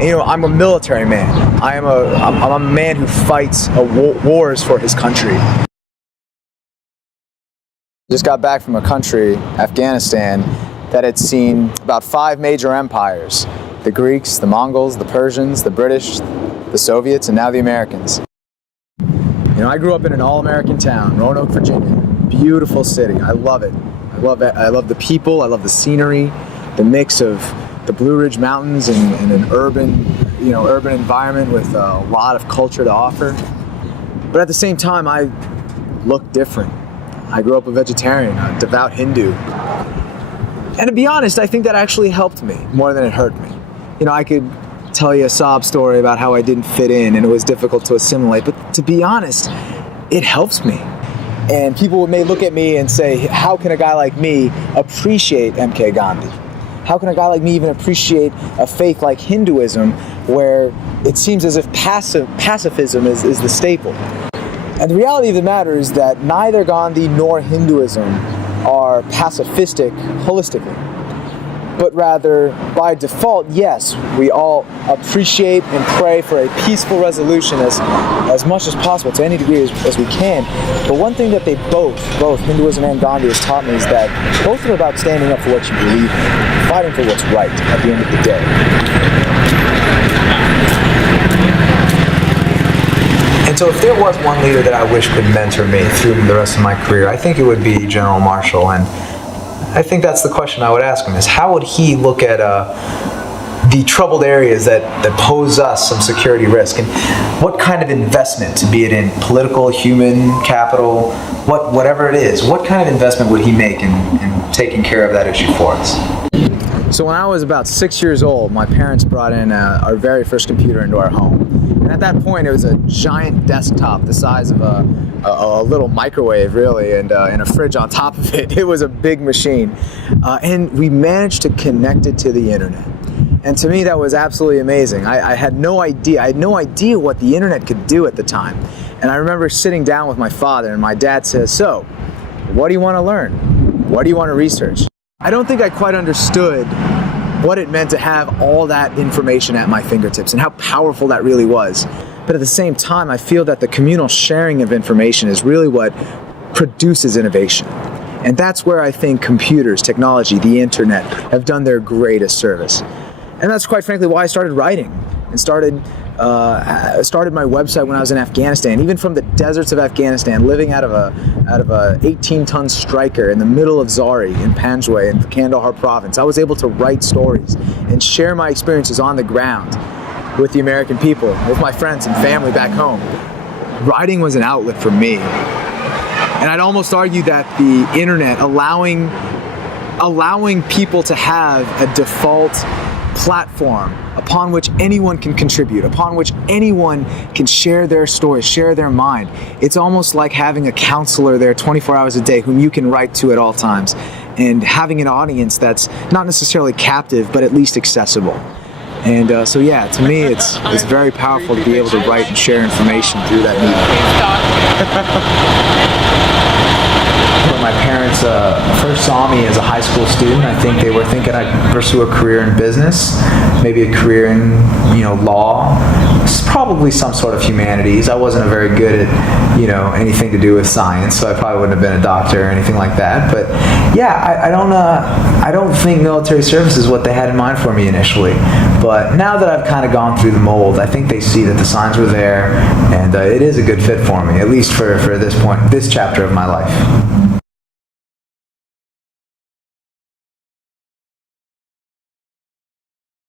And, I'm a military man. I'm a man who fights wars for his country. Just got back from a country, Afghanistan, that had seen about 5 major empires: the Greeks, the Mongols, the Persians, the British, the Soviets, and now the Americans. I grew up in an all-American town, Roanoke, Virginia. Beautiful city. I love it. I love the people. I love the scenery, the mix of the Blue Ridge Mountains and an urban environment with a lot of culture to offer. But at the same time, I look different. I grew up a vegetarian, a devout Hindu. And to be honest, I think that actually helped me more than it hurt me. I could tell you a sob story about how I didn't fit in and it was difficult to assimilate, but to be honest, it helps me. And people may look at me and say, how can a guy like me appreciate MK Gandhi? How can a guy like me even appreciate a faith like Hinduism, where it seems as if pacifism is the staple? And the reality of the matter is that neither Gandhi nor Hinduism are pacifistic holistically, but rather by default, yes, we all appreciate and pray for a peaceful resolution as much as possible, to any degree as we can. But one thing that they both Hinduism and Gandhi has taught me is that both are about standing up for what you believe in, fighting for what's right at the end of the day. And so if there was one leader that I wish could mentor me through the rest of my career, I think it would be General Marshall. And I think that's the question I would ask him, is how would he look at the troubled areas that pose us some security risk, and what kind of investment, be it in political, human capital, whatever it is, what kind of investment would he make in taking care of that issue for us? So when I was about 6 years old, my parents brought in our very first computer into our home. And at that point, it was a giant desktop the size of a little microwave, really, and a fridge on top of it. It was a big machine. And we managed to connect it to the internet. And to me, that was absolutely amazing. I had no idea. I had no idea what the internet could do at the time. And I remember sitting down with my father, and my dad says, "So, what do you want to learn? What do you want to research?" I don't think I quite understood what it meant to have all that information at my fingertips and how powerful that really was. But at the same time, I feel that the communal sharing of information is really what produces innovation. And that's where I think computers, technology, the internet have done their greatest service. And that's quite frankly why I started writing and started my website when I was in Afghanistan. Even from the deserts of Afghanistan, living out of a 18-ton striker in the middle of Zari in Panjwai in the Kandahar province, I was able to write stories and share my experiences on the ground with the American people, with my friends and family back home. Writing was an outlet for me. And I'd almost argue that the internet allowing people to have a default platform upon which anyone can contribute, upon which anyone can share their story, share their mind. It's almost like having a counselor there 24 hours a day whom you can write to at all times, and having an audience that's not necessarily captive, but at least accessible. And so yeah, to me it's very powerful to be able to write and share information through that medium. When my parents first saw me as a high school student, I think they were thinking I'd pursue a career in business, maybe a career in law, probably some sort of humanities. I wasn't very good at anything to do with science, so I probably wouldn't have been a doctor or anything like that. But yeah, I don't think military service is what they had in mind for me initially. But now that I've kind of gone through the mold, I think they see that the signs were there, and it is a good fit for me, at least for this point, this chapter of my life.